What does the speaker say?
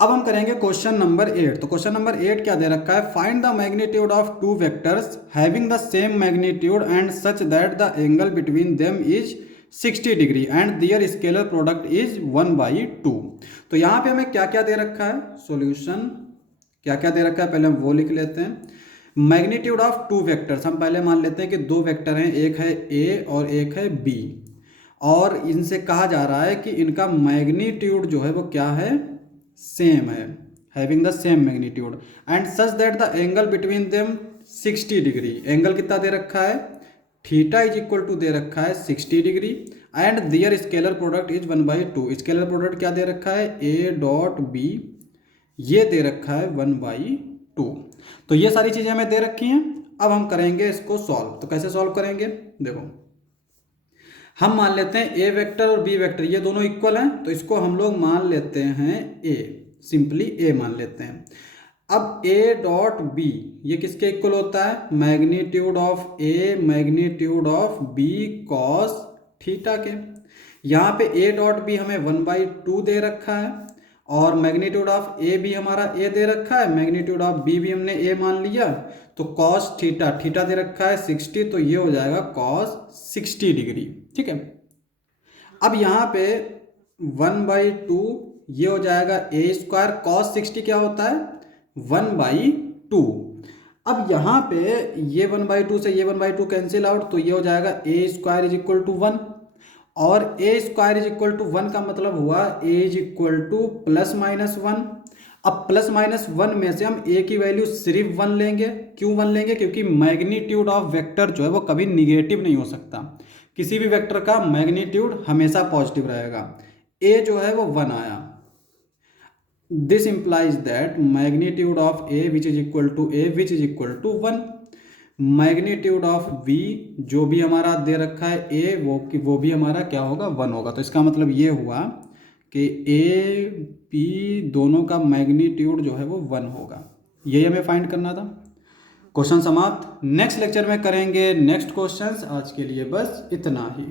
अब हम करेंगे क्वेश्चन नंबर 8। तो क्वेश्चन नंबर 8 क्या दे रखा है, find the magnitude of two vectors having the same magnitude and such that the angle between them is 60 degree and their scalar product is 1/2। तो यहाँ पे हमें क्या क्या दे रखा है, सॉल्यूशन क्या क्या दे रखा है पहले हम वो लिख लेते हैं। मैग्नीट्यूड ऑफ टू वेक्टर्स, हम पहले मान लेते हैं कि दो वेक्टर हैं, एक है ए और एक है बी, और इनसे कहा जा रहा है कि इनका मैग्नीट्यूड जो है वो क्या है, सेम है, having the same magnitude and such that the angle between them 60 degree. Angle कितना दे रखा है, थीटा इज इक्वल टू दे रखा है 60 degree and their scalar product is 1/2। Scalar product क्या दे रखा है, ए डॉट बी, ये दे रखा है 1/2। तो ये सारी चीजें हमें दे रखी हैं। अब हम करेंगे इसको सॉल्व। तो कैसे सॉल्व करेंगे, देखो हम मान लेते हैं ए वेक्टर और बी वेक्टर ये दोनों इक्वल हैं, तो इसको हम लोग मान लेते हैं ए, सिंपली ए मान लेते हैं। अब ए डॉट बी ये किसके इक्वल होता है, magnitude of A magnitude of B cos theta के। यहाँ पे ए डॉट बी हमें 1/2 दे रखा है और मैग्नीट्यूड ऑफ ए भी हमारा ए दे रखा है, मैग्नीट्यूड ऑफ बी भी हमने ए मान लिया। तो कॉस थीटा, थीटा दे रखा है 60, तो ये हो जाएगा कॉस 60 डिग्री। ठीक है, अब यहाँ पे 1/2 ये हो जाएगा ए स्क्वायर, कॉस 60 क्या होता है 1/2। अब यहाँ पे ये 1/2 से ये 1/2 कैंसिल आउट, तो ये हो जाएगा ए स्क्वायर इज इक्वल टू 1, और ए स्क्वायर इज इक्वल टू 1 का मतलब हुआ ए इज इक्वल टू +-1। अब +-1 में से हम ए की वैल्यू सिर्फ 1 लेंगे। क्यों 1 लेंगे, क्योंकि मैग्नीट्यूड ऑफ वेक्टर जो है वो कभी निगेटिव नहीं हो सकता, किसी भी वेक्टर का मैग्नीट्यूड हमेशा पॉजिटिव रहेगा। ए जो है वो 1 आया, this implies that magnitude of A which is equal to A which is equal to 1। Magnitude of B जो भी हमारा दे रखा है ए वो भी हमारा क्या होगा 1 होगा। तो इसका मतलब ये हुआ कि ए बी दोनों का मैग्नीट्यूड जो है वो 1 होगा। यही हमें फाइंड करना था। क्वेश्चन समाप्त। नेक्स्ट लेक्चर में करेंगे नेक्स्ट क्वेश्चंस। आज के लिए बस इतना ही।